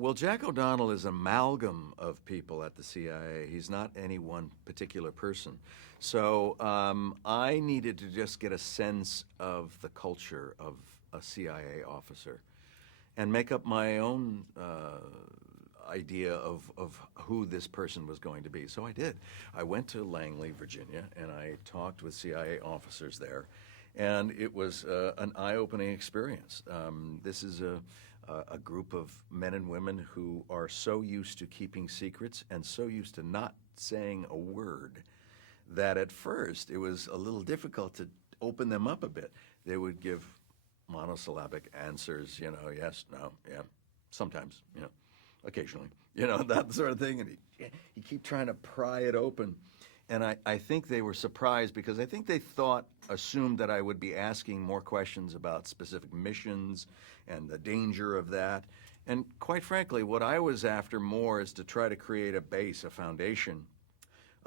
Well, Jack O'Donnell is an amalgam of people at the CIA. He's not any one particular person. So I needed to just get a sense of the culture of a CIA officer and make up my own idea of who this person was going to be. So I did. I went to Langley, Virginia, and I talked with CIA officers there. And it was an eye-opening experience. This is a group of men and women who are so used to keeping secrets and so used to not saying a word that at first it was a little difficult to open them up a bit. They would give monosyllabic answers, yes, no, yeah, sometimes, occasionally, that sort of thing. And you keep trying to pry it open. And I think they were surprised because I think they assumed that I would be asking more questions about specific missions and the danger of that. And quite frankly, what I was after more is to try to create a base, a foundation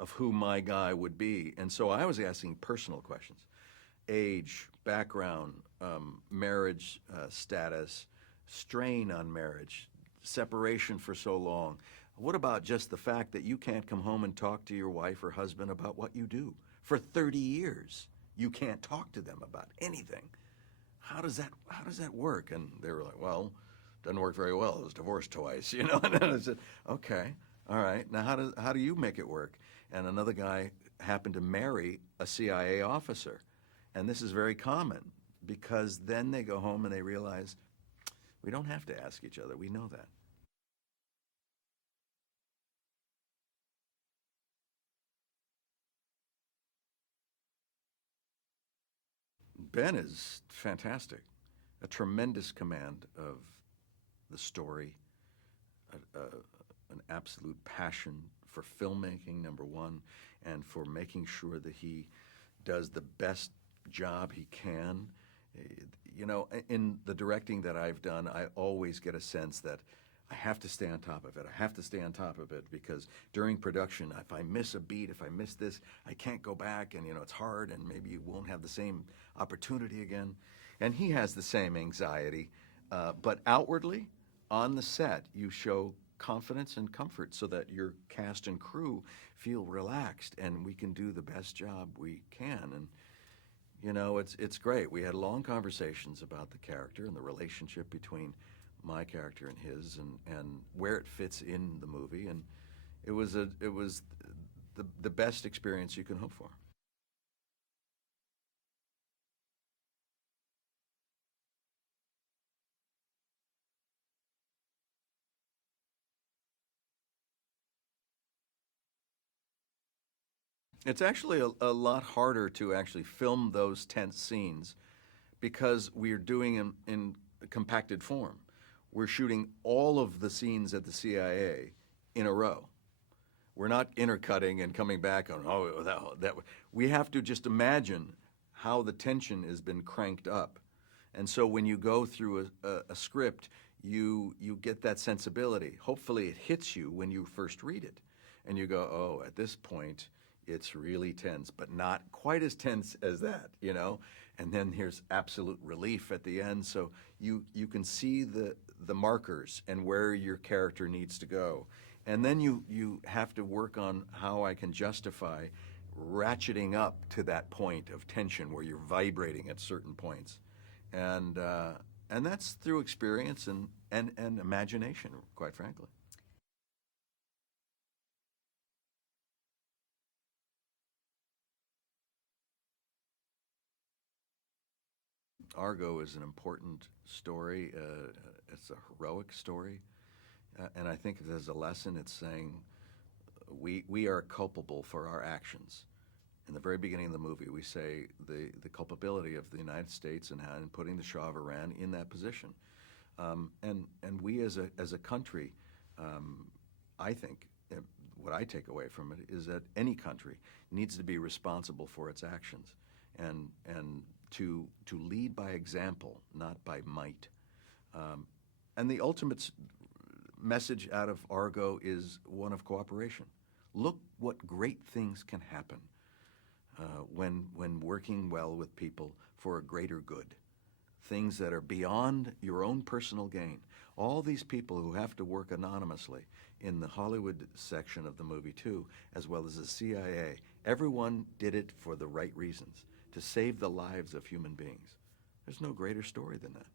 of who my guy would be. And so I was asking personal questions: age, background, marriage status, strain on marriage, separation for so long. What about just the fact that you can't come home and talk to your wife or husband about what you do? For 30 years, you can't talk to them about anything. How does that work? And they were like, well, doesn't work very well. I was divorced twice, And then I said, okay, all right. Now how do you make it work? And another guy happened to marry a CIA officer. And this is very common because then they go home and they realize we don't have to ask each other. We know that. Ben is fantastic. A tremendous command of the story, an absolute passion for filmmaking, number one, and for making sure that he does the best job he can. In the directing that I've done, I always get a sense that I have to stay on top of it. I have to stay on top of it because during production, if I miss a beat, if I miss this, I can't go back and, it's hard and maybe you won't have the same opportunity again. And he has the same anxiety, but outwardly, on the set, you show confidence and comfort so that your cast and crew feel relaxed and we can do the best job we can. And it's great. We had long conversations about the character and the relationship between my character and his, and where it fits in the movie, and it was the best experience you can hope for. It's actually a lot harder to actually film those tense scenes because we're doing them in compacted form. We're shooting all of the scenes at the CIA in a row. We're not intercutting and coming back on, that. We have to just imagine how the tension has been cranked up. And so when you go through a script, you get that sensibility. Hopefully it hits you when you first read it. And you go, oh, at this point, it's really tense, but not quite as tense as that, And then here's absolute relief at the end. So you can see the markers and where your character needs to go. And then you have to work on how I can justify ratcheting up to that point of tension where you're vibrating at certain points. And that's through experience and imagination, quite frankly. ARGO is an important story. It's a heroic story. And I think as a lesson, it's saying we are culpable for our actions. In the very beginning of the movie, we say the culpability of the United States and putting the Shah of Iran in that position. And we as a country, I think, what I take away from it is that any country needs to be responsible for its actions and to lead by example, not by might. And the ultimate message out of ARGO is one of cooperation. Look what great things can happen when working well with people for a greater good. things that are beyond your own personal gain. All these people who have to work anonymously in the Hollywood section of the movie too, as well as the CIA, everyone did it for the right reasons, to save the lives of human beings. There's no greater story than that.